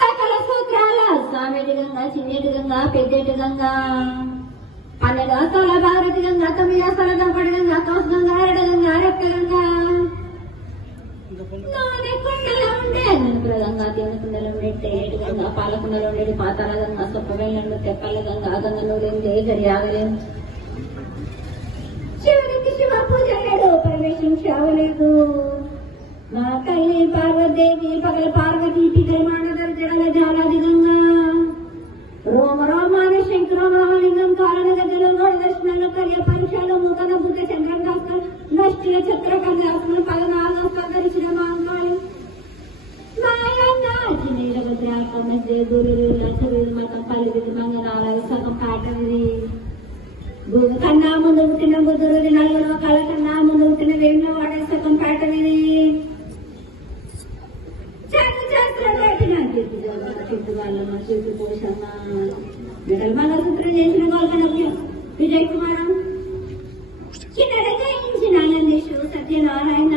సకల సూత్రాల సామెటి గంగా చిన్నేటి గంగా పెద్దటి గంగా 12 అసల భారతి గంగా 9 అసల దంపటి గంగా కౌస్ గంగా అరడ గంగా రెక్క గంగా నానే కుండలో ఉండే నలుగుల గంగా దేవుని కుండలో ఉండే ఏటి గంగా పాలకుండలో ఉండేది పాతాల గంగా సొప్పవేళ్ళ తెప్పల గంగా గంగలో లేని గడి ఆగలేదు శివునికి శివ పూజ లేడు పరమేశ్వరుని సేవలేదు నా తల్లి పార్వదేవి పగల పార్వతీ పిగలమానదర జడల జాలాది గంగా రోమ రోమాన శంకరమాలింగం కారణ గజలు గోడ దర్శనాలు కర్య పంచాలు ముఖన బుద్ధ చంద్రంగాస్కం నష్టిల చక్ర కన్యాసన 14 స్కందరిచిన మాంకాలు మాయన్న జినేల భద్రాకం దేగురు లక్షవేది మతం పలిది మంగనాల సగం పాటది భూమి కన్నా ముందు పుట్టిన బుద్ధురుది నలుగురు కళ కన్నా ముందు పుట్టిన వేమిన వాడే సగం పాటది మంగళసూత్రం చేసిన గోల్కనభ్యం విజయ్ కుమారం చిన్నడ జయించిన ఆనందేశు సత్యనారాయణ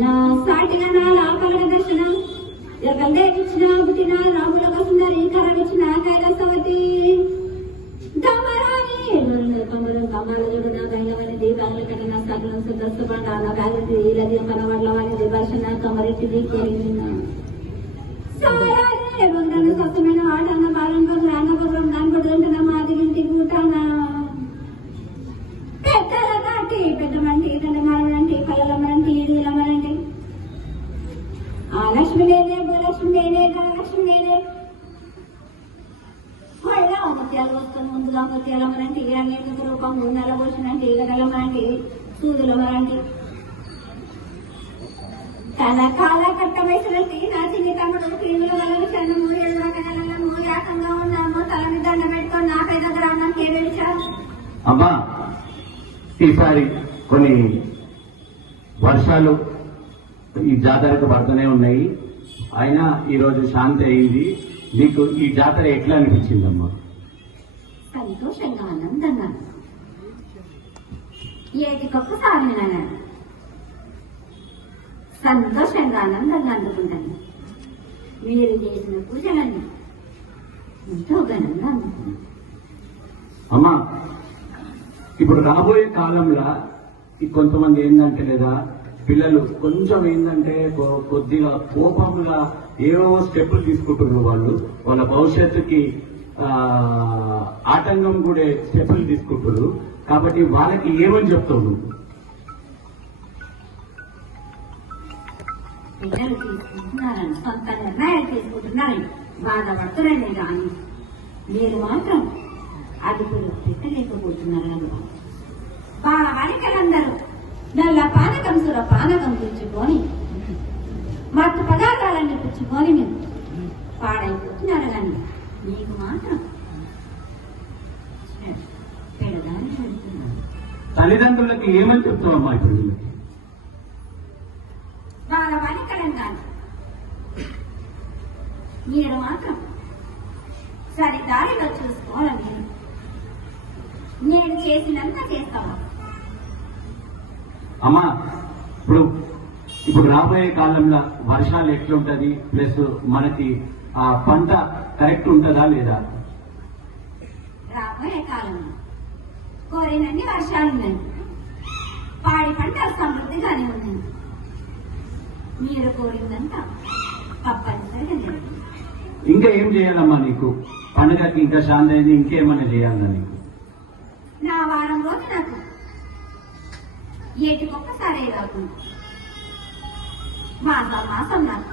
నా సాటిగా నా లాభాల దర్శనం జగల్దేవిచ్చిన పుట్టిన రాముల వసుందరి కరవిచ్చిన కైలాసవతి దమరాని కమలం కమాల జుడున గంగవని దీపాల కటన సకలం సుదర్శపడాల గాయత్రి ఈలది కనవడ్లవని దివర్షణ కమరెట్టి కోరిన సారానే బంగాన సత్యమైన వాడన బాలన్ బగ్రాన బగ్రం దాన్ బడ్రంటన మాదిగింటి కూటాన పెద్దల నాటి పెద్దమంటి దండమాలంటి కలలమంటి ఈడిలమంటి ఆ లక్ష్మీదేవి భూలక్ష్మీదేవి ధనలక్ష్మీదేవి మళ్ళా ముత్యాలు వస్తున్న ముందుగా ముత్యాలమనంటి ఇరణ్య రూపం ఉన్నల పోషనంటి గదలమంటి సూదులమనంటి తన కాల కట్ట వయసులకి నా చిన్ని తమ్ముడు క్రీముల వల్ల చన్నము 7 రకాలను యాకంగా ఉన్నాము తల మీద దండ పెట్టుకొని నా పేద గ్రామానికి ఏడేశారు. అమ్మా ఈసారి కొన్ని వర్షాలు ఈ జాతరకు పడుతూనే ఉన్నాయి. అయినా ఈరోజు శాంతి అయింది. నీకు ఈ జాతర ఎట్లా అనిపించిందమ్మా? సంతోషంగా ఆనందంగా ఏటికొక్కసారి నేను సంతోషంగా ఆనందంగా అందుకుంటాను. మీరు చేసిన పూజలన్నీ ఎంతో ఘనంగా అందుకున్నాను. అమ్మా ఇప్పుడు రాబోయే కాలంలో కొంతమంది ఏంటంటే లేదా పిల్లలు కొంచెం ఏంటంటే కొద్దిగా కోపంగా ఏవో స్టెప్పులు తీసుకుంటున్నారు. వాళ్ళ భవిష్యత్తుకి ఆటంకం కూడా స్టెప్పులు తీసుకుంటున్నారు. కాబట్టి వాళ్ళకి ఏమని చెప్తావు నువ్వు? పిల్లలు తీసుకుంటున్నారని సొంత నిర్ణయాలు తీసుకుంటున్నారని బాధపడుతున్నారని కానీ మీరు మాత్రం అదుపులో పెట్టలేకపోతున్నారని వాళ్ళ వనికలందరూ నల్ల పానకం సుర పానకం పుచ్చుకొని మత్తు పదార్థాలన్నీ పుచ్చుకొని మీరు పాడైపోతున్నారు కానీ మీకు మాత్రం పెడదాన్ని పెడుతున్నారు. తల్లిదండ్రులకి ఏమని చెప్తావమ్మా ఇప్పుడు? వాళ్ళ వనికలంగా మీరు మాత్రం సరిదారిలో చూసుకోవాలని నేను చేసినంత చేస్తాను. అమ్మా ఇప్పుడు రాబోయే కాలంలో వర్షాలు ఎట్లుంటది, ప్లస్ మనకి ఆ పంట కరెక్ట్ ఉంటుందా లేదా? రాబోయే కాలంలో కోరినన్ని వర్షాలున్నాయి, పాడి పంటలు సమృద్ధిగానే ఉన్నాయి. మీరు కోరిందంతా తప్పనిసరిగా ఇంకా ఏం చేయాలమ్మా నీకు? పండుగకి ఇంకా శాంతి అయింది, ఇంకేమన్నా చేయాలా నీకు? నా వారం రోజు నాకు ఏటికొక్కసారే కాకుండా మాసం నాకు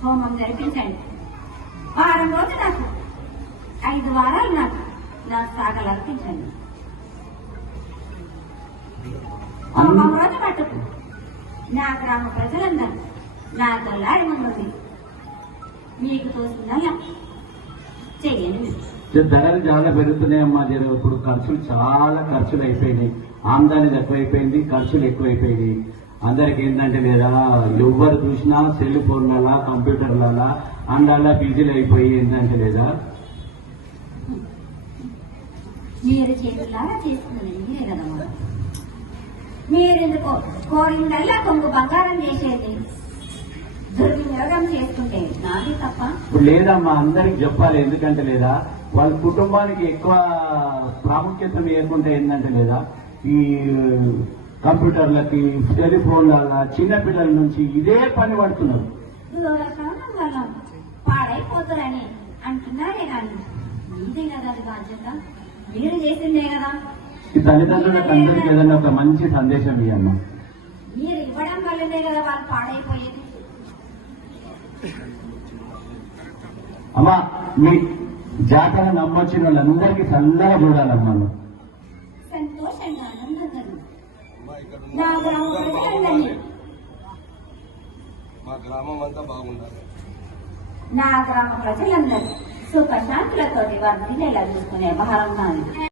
హోమం జరిపించండి. వారం రోజు నాకు 5 వారాలు నాకు నా సాగలు అర్పించండి. హోమం రోజు పట్టుకు నా గ్రామ ప్రజలందరూ నా తల్లాడి ముందు మీకు తోసిందల్లా చెయ్యండి. ధరలు చాలా పెరుగుతున్నాయమ్మా. ఇప్పుడు చాలా ఖర్చులు అయిపోయినాయి. ఆమ్దాని తక్కువైపోయింది, ఖర్చులు ఎక్కువైపోయినాయి. అందరికి ఏంటంటే లేదా ఎవరు చూసినా సెల్ ఫోన్లలో కంప్యూటర్లలో అండాలా బిజీలు అయిపోయి ఏంటంటే లేదా మీరు చేతులారా చేసుకున్నది మీరే కదమ్మా. మీరెందుకో కోరిందల్లా కొంగు బంగారం చేసేది దుర్వినియోగం చేసుకుంటే నాది తప్ప. ఇప్పుడు లేదమ్మా, అందరికి చెప్పాలి. ఎందుకంటే లేదా వాళ్ళ కుటుంబానికి ఎక్కువ ప్రాముఖ్యత ఇవ్వకుంటే ఏంటంటే లేదా ఈ కంప్యూటర్లకి టెలిఫోన్ల చిన్నపిల్లల నుంచి ఇదే పని పడుతున్నారు. దూరకాలం వల్ల పాడైపోతారని అంటున్నారే కానీ మీదే కదా అది బాధ్యత. మీరు చేసిందే కదా. ఈ తల్లిదండ్రులకు అందరికీ ఏదైనా ఒక మంచి సందేశం ఇవ్వమ్మా. మీరు ఇవ్వడం వల్లనే కదా వాళ్ళు పాడైపోయేది. అమ్మా, మీ జాతర నమ్మొచ్చిన వాళ్ళందరికీ చల్లగా చూడాలమ్మా. సంతోషంగా ఆనందంగా నా గ్రామ ప్రజలందరినీ మా గ్రామం అంతా బాగుండాలి. నా గ్రామ ప్రజలందరూ సుఖశాంతులతోటి వర్ధిల్లేలా చూసుకునే భారం నాది.